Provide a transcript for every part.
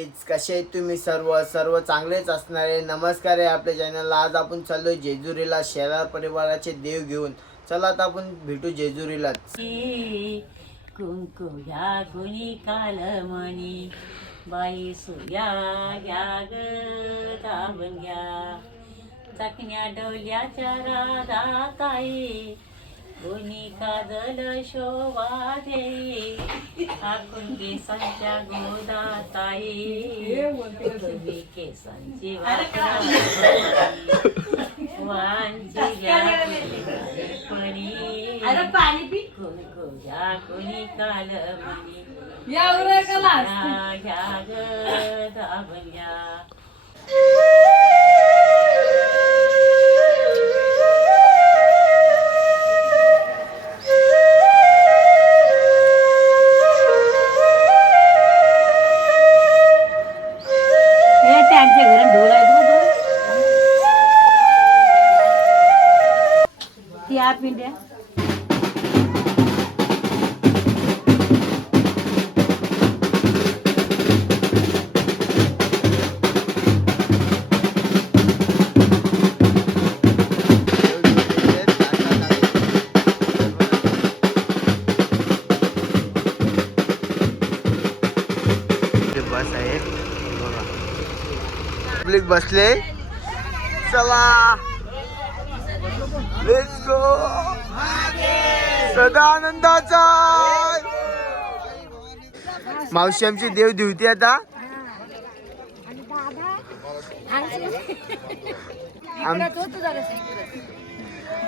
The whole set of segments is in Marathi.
गाईज, कसे आहेत तुम्ही सर्व चांगलेच असणार आहे. नमस्कार आहे आपल्या चॅनलला. आज आपण चाललोय जेजुरीला शेलार परिवाराचे देव घेऊन. चला आता आपण भेटू जेजुरीलाच. कुंकू घ्या कुणी कालमणी बाई सूर्या घ्या ग दाबून घ्या चकण्या डोल्याच्या राधाताई कोणी काजल शोभा दे आखून केसांच्या गोदाताई तुम्ही केसांची वांची कुंकुजा कोणी कालमणी घ्या ग दाबून घ्या. त्यांच्या घरी ढोल आहेत ती आप इंडिया बस आहे बघा, पब्लिक बसले. चला लेट्स गो. सदा आनंदाचा. मावशी आमची देव दिवती आता.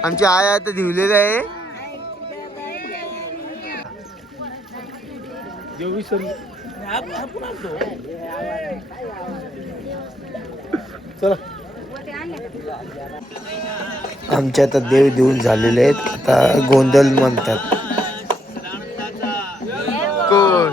आमची आई आता दिवलेली आहे. आमच्या आता देव देऊन झालेले आहेत. आता गोंधळ म्हणतात. कोण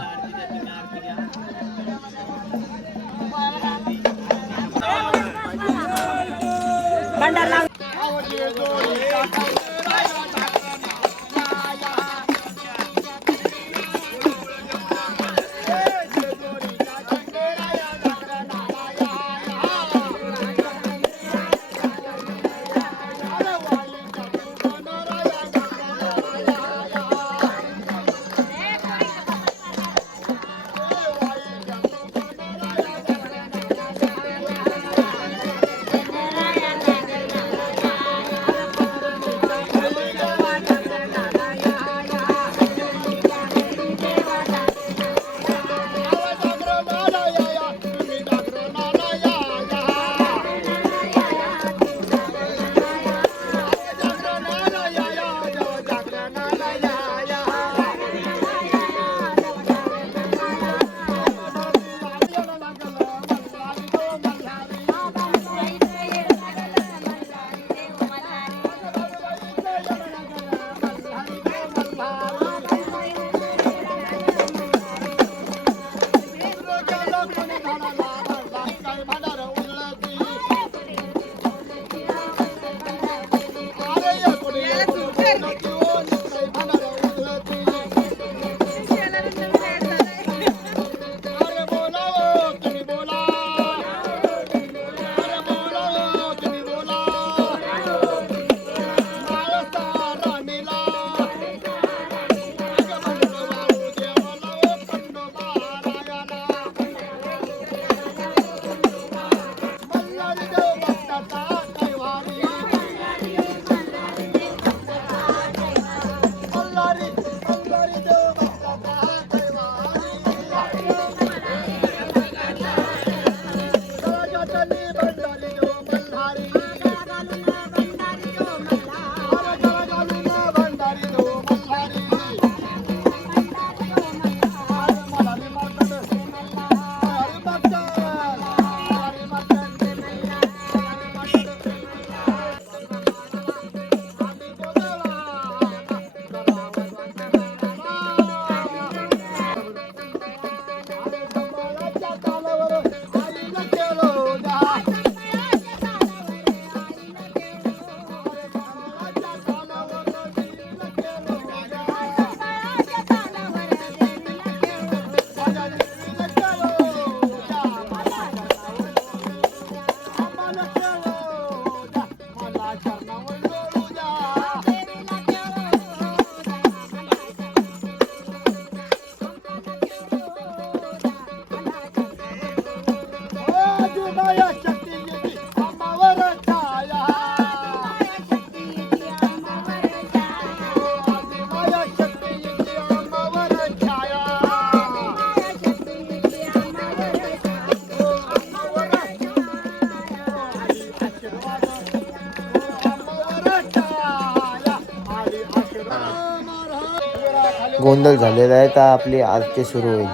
गोंधळ झालेला आहे तर आपली आरती सुरू होईल.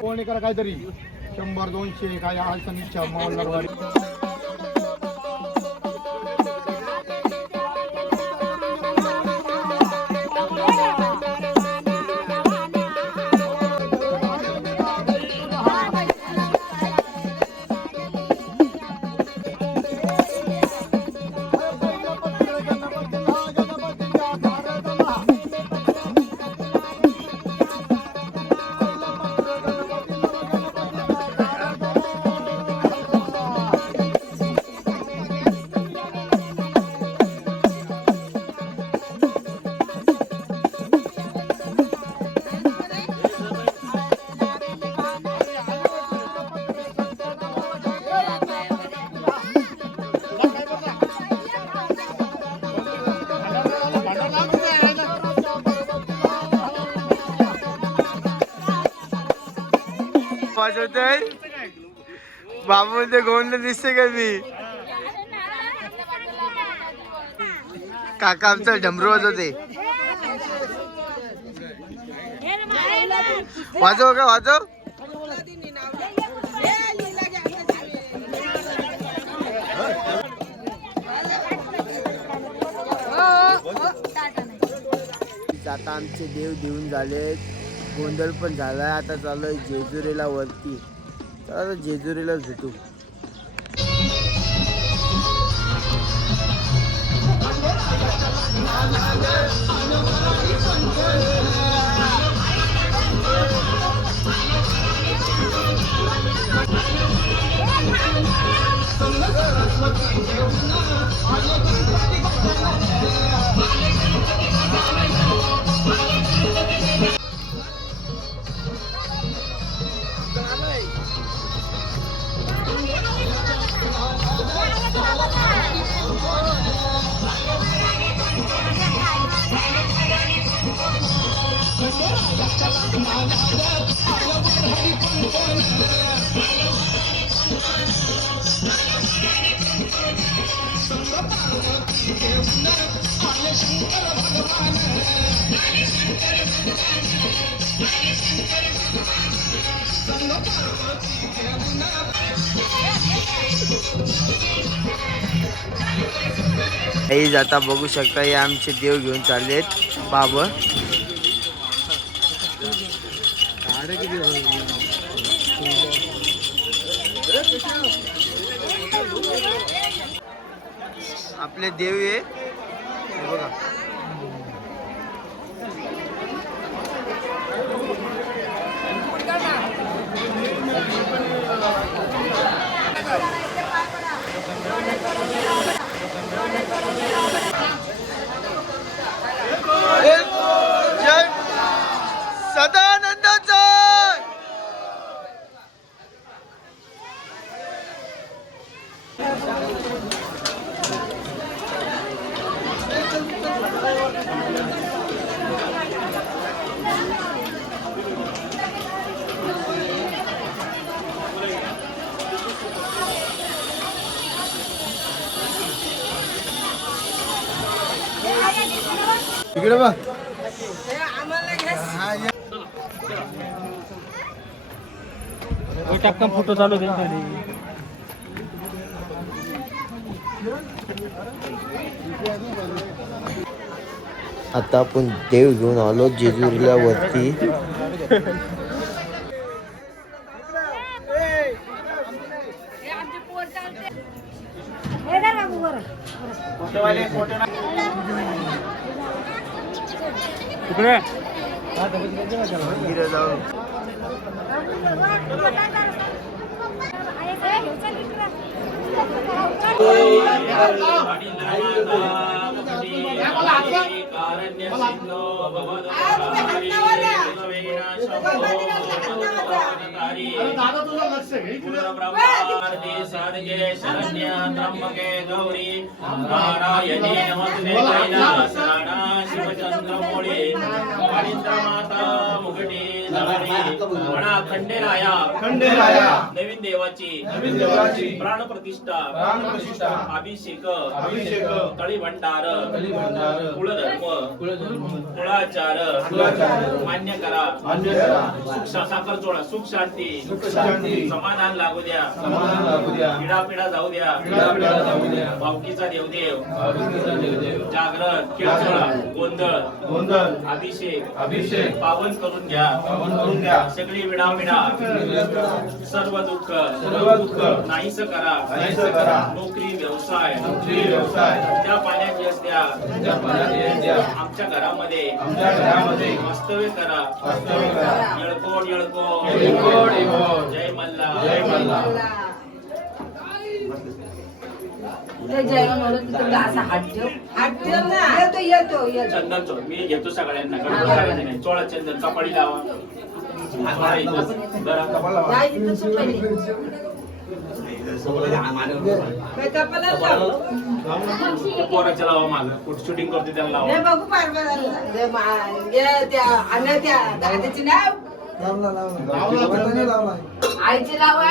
कोणी करा काहीतरी 100-200 काय अडचणीच्या मावळवाडी. वाजवतोय बाबू ते गोंधळ दिसते का मी काका आमचा डमरू वाजवते. वाजव का वाजव. आता आमचे देव देऊन झाले, गोंधळ पण झालाय. आता चालू जेजुरीला वरती. तर जेजुरीला भेटू. हे आता बघू शकता, हे आमचे देव घेऊन चाललेत बाबा. आपले देव हे बघा. जय सदानंदाचा. इकडे बघ. टाकता फोटो चालू त्यांच्या. आता आपण देव घेऊन आलो जेजुरीला वरती. मंदिरात जाऊन दादा तुझं लक्ष घे शरण्य त्र्यंबके गौरी नारायणी नमस्ते शिवचंद्रमौळी माता मुगटी म्हणा खंडेराया नवीन देवाची प्राण प्रतिष्ठा अभिषेक तळी भंडार कुलधर्म कुळाचार मान्य करा साखर चोळा सुख शांती समाधान लागू द्या पिढा जाऊ द्या भावकीचा देवदेव जागरण खेळचोळा गोंधळ अभिषेक पावन करून घ्या सगळी विडा सर्व दुःख नाहीस करा नोकरी व्यवसाय ज्या पाण्याची असत्या आमच्या घरामध्ये वास्तव्य करा येळकोड जय मल्ला चंदन चोळ मी घेतो सगळ्यांना करायचं नाही चोळा चंदन कपाळी लावा पोराच्या लावा माग कुठं शूटिंग करते त्याला लावा आईची लावा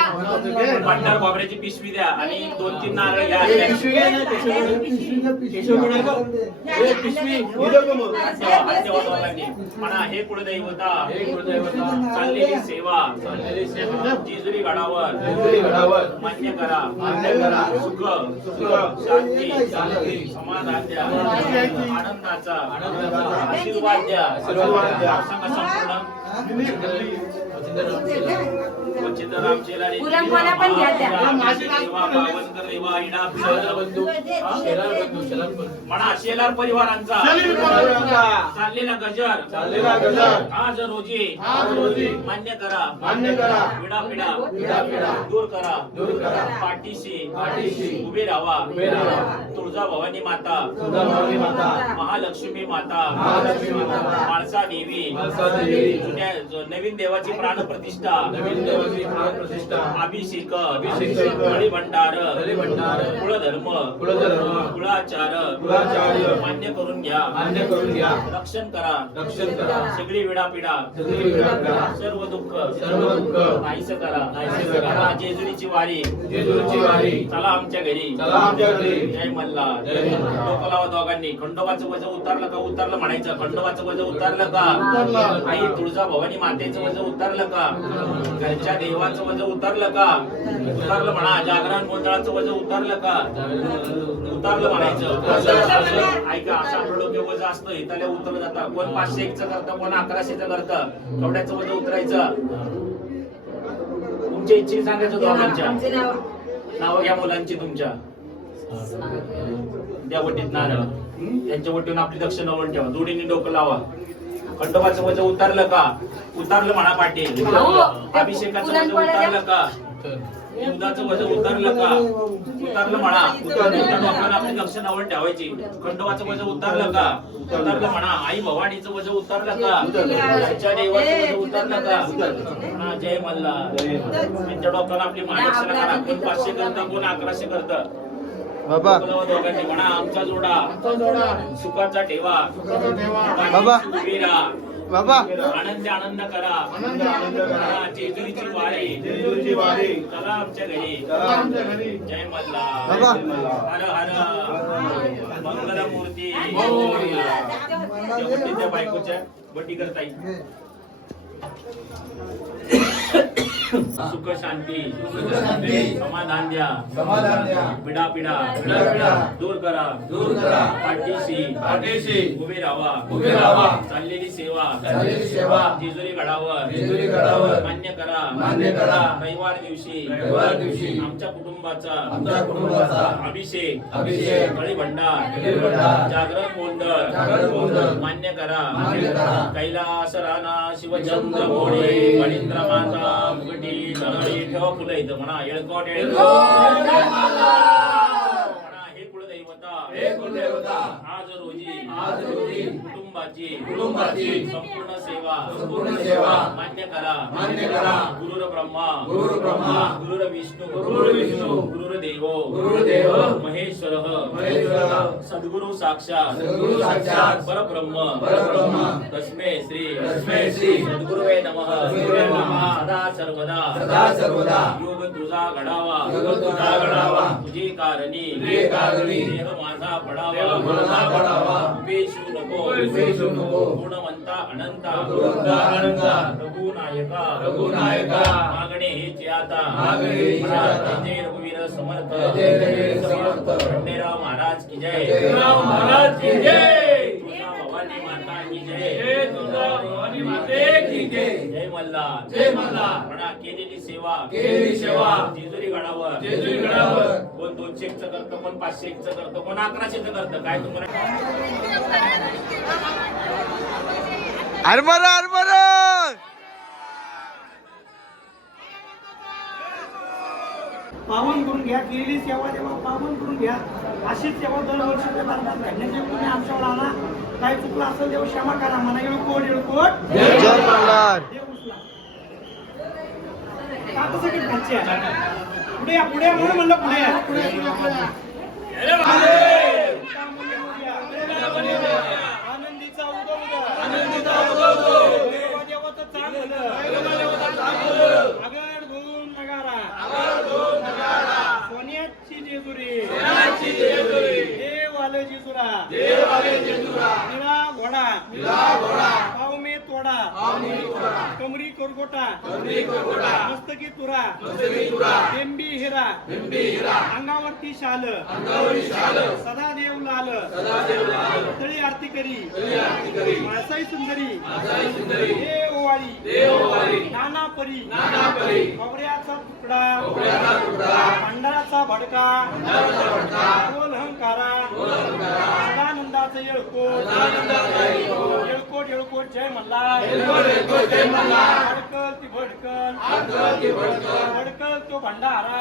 भंडार बाबऱ्याची पिशवी द्या आणि 2-3 नारळ घ्या म्हणा हे कुलदैवता चाललेली सेवा जेजुरी गडावर मान्य करा सुख शांती समाधान द्या आनंदाचा आशीर्वाद द्या संपूर्ण पुरणपोळ्या पण घ्या त्या. म्हणा शेलार परिवारांचा चाललेला गजर आज रोजी मान्य करा विडा दूर करा पाठीशी उभे राहा तुळजा भवानी माता महालक्ष्मी माता माळसा देवी जुन्या नवीन देवाची प्राण प्रतिष्ठा अभिषेक बळी भंडार कुलधर्म कुळाचार मान्य करून घ्या रक्षण करा सगळी विडापिडा सर्व दुःख नाहीस करा जेजुरीची वारी चला आमच्या घरी जय मल्ला डोकं लावा दोघांनी खंडोबाचं वजन उतरलं म्हणायचं खंडोबाचं वजन उतरलं का आई तुळजा भवानी मातेचं वजन उतरलं का घरच्या देवाचं वजन उतरलं म्हणा जागरण गोंधळाचं वजन उतरलं म्हणायचं ऐका असं आपलं डोके वजन असतं इथल्या उतरलं जातं कोण 501चं करतं कोण 1100चं करतं तेवढ्याचं वजन उतरायचं तुमच्या इच्छेने सांगायचं दोघांच्या नाव घ्या मुलांची तुमच्या त्या वटीत नारळ त्यांच्या वटीतून आपली दक्षिण ओढून ठेवा जोडीने डोकं लावा खंडोबाचं वजन उतरलं म्हणा पाटील अभिषेकाचं वजन उतरलं का दुधाचं वजन उतरलं म्हणा डोक्याला आपली दक्षिण ओढून ठेवायची खंडोबाचं वजन उतरलं म्हणा आई भवानीचं वजन उतरलं का त्यांच्या देवाचं वजन उतरलं का म्हणा जय मल्ला त्यांच्या डोक्याला आपली महालक्ष्मी करा कोण 500 करतं कोण 1100 करतं बाबा दोघांनी म्हणा आमचा जोडा सुखाचा ठेवा बाबा बाबा आनंद करा जेजुरीची वारी चला आमच्या घरी जय मल्ला बाबा हर हर मंगलमूर्ती त्या बायकोच्या बटी करता येईल सुख शांती समाधान द्या पिढा दूर करा पाठीशी उभे राहा चाललेली सेवा जेजुरी गडावर मान्य करा रविवार दिवशी आमच्या कुटुंबाचा अभिषेक भंडार जागरण गोंधळ मान्य करा कैलास राणा शिवचंद्र घोडे कलिंद्र माता मुगटी धनळी ठेवा फुलं इथं म्हणा येळकोट म्हणा हे कुलदैवता आज रोजी कुटुंबाची संपूर्ण सेवा मान्य करा गुरुर ब्रह्मा गुरुर विष्णू गुरुदेव महेश्वर सद्गुरु साक्षात परब्रह्म तस्मै श्री सद्गुरुवे नमः सदा सर्वदा योग तुझा घडावा तुझी कारणी देह माझा पडावा उपेशू नको गुणवंता अनंता रघुनायका मागणे हेच आता जय रघुवीर समर्थ खंडेराव महाराज की जय भवानी माता की जय मल्हार म्हणा केलेली सेवा जेजुरी गडावर कोण 200 करतं कोण 500 करतं कोण 1100 करतं काय तुम्हाला पावन करून घ्या केलेली सेवा देवा पावन करून घ्या अशीच सेवा दरवर्षी घडण्याची तुम्ही आमच्यावर आणा काय चुकलं असेल देव क्षमा करा म्हणा येळकोट जय मल्हार. देव उचला आता सगळे खालचे आहे. पुढे म्हणलं पुढे आनंदीचा उगव देवाचं चांगलं आगड धूम नगारा सोन्याची जेजुरी देवाले जेजुरा निळा घोडा पावमे तोडा कमरी करगोटा मस्तकी तुरा टेंबी हिरा अंगावरती शाल सदा देव लाल तळी आरती करी माळसाई सुंदरी हे ओवाळी नाना परी खोबऱ्याचा तुकडा भांडाराचा भडका ओलहंकारा सदानंदाचं येळकोट जय मल्हार भडकल ती भडकल तो भंडारा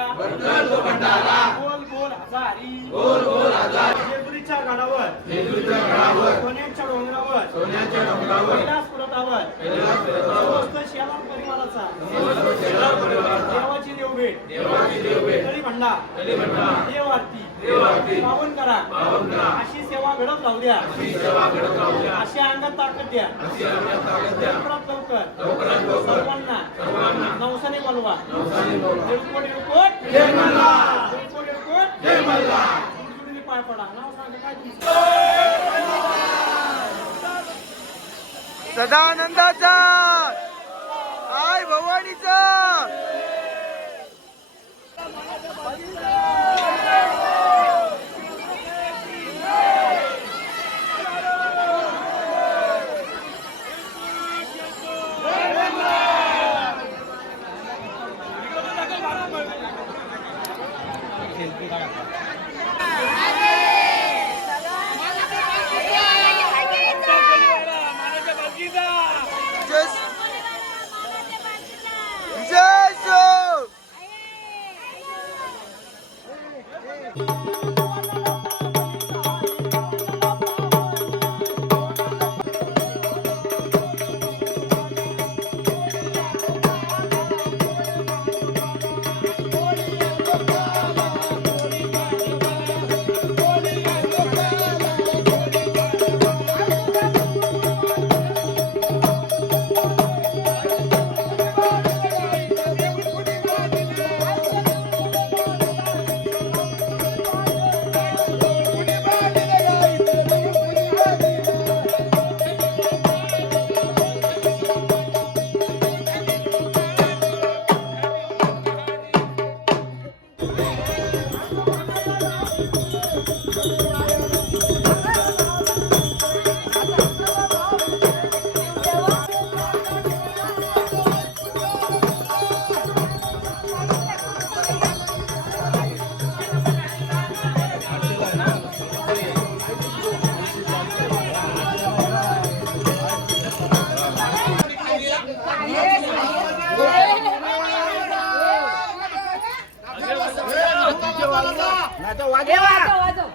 गोल हजारी जेजुरीच्या गडावर सोन्याच्या डोंगरावर कैलास पर्वतावर समस्त शेलार परिवाराचा देवाची देवभेट तळी भंडार देव आरती पावन करा अशी सेवा घडत राहू द्या अशा अंगात ताकद द्या लवकर सर्वांना नवसाने बोलवा येळकोट जय मल्हार पाय पडा नाव सांगा काय तुमचं सदानंदाचा आई भवानीचा हे वाजव, वाजव.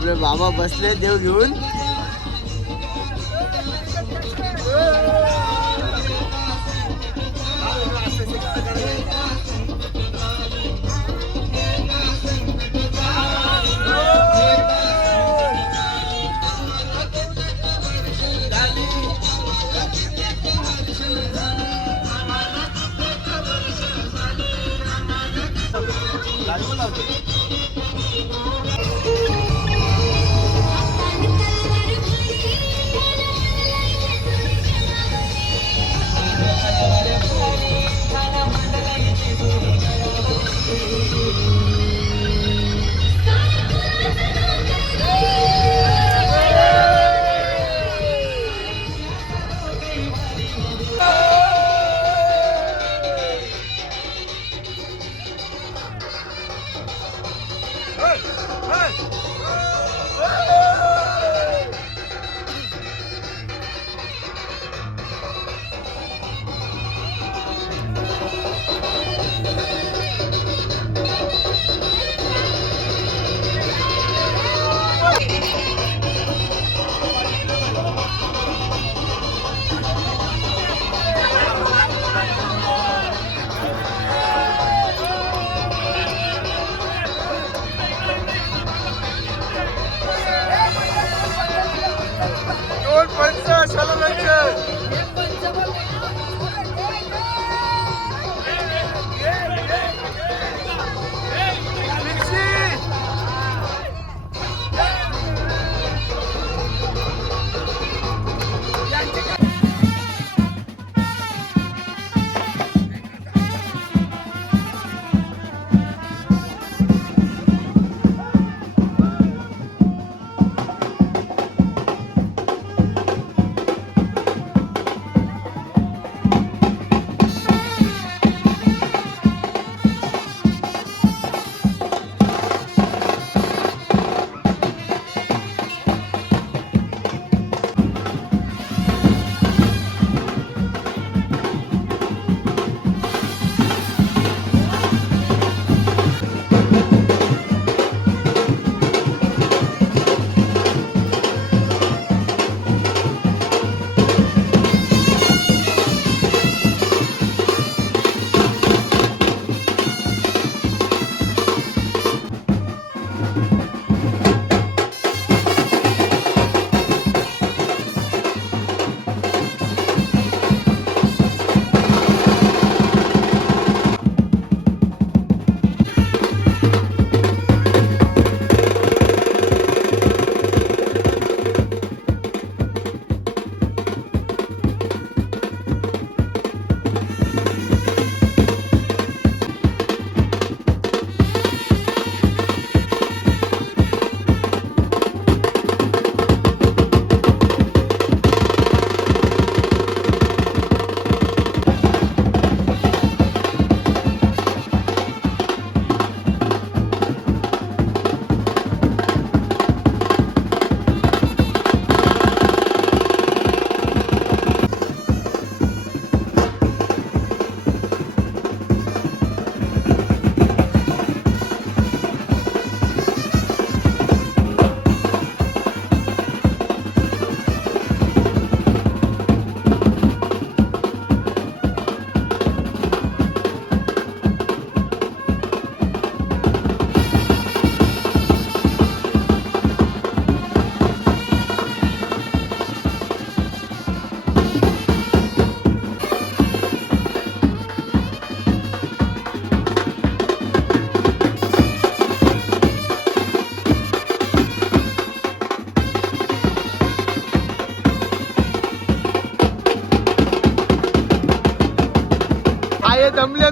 आपले बाबा बसले देव घेऊन.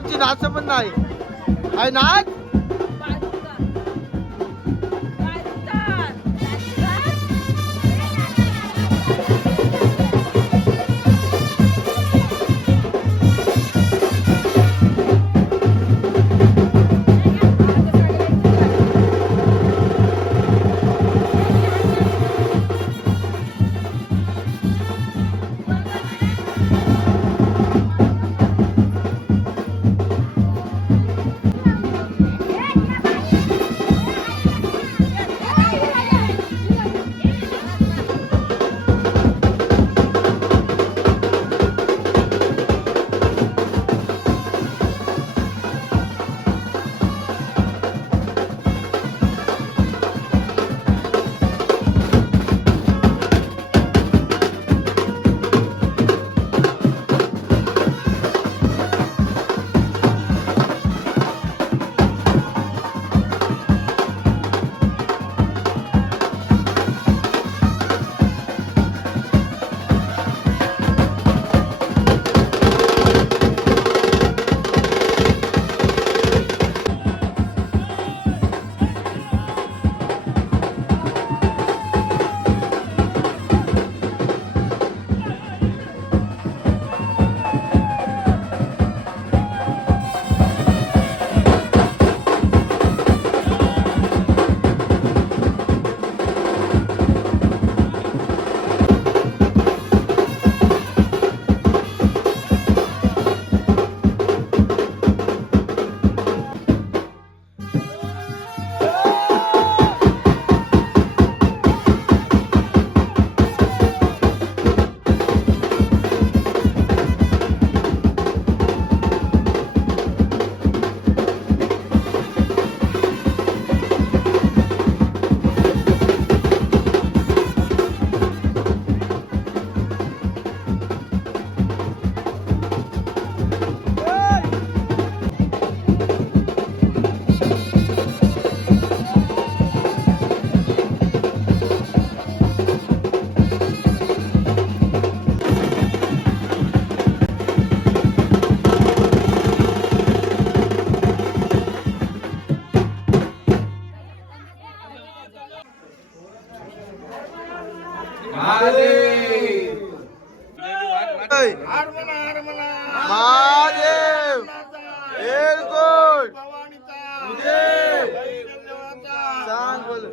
आमची नाच पण नाही हाय नाच महादेव एलकोट सांग बोल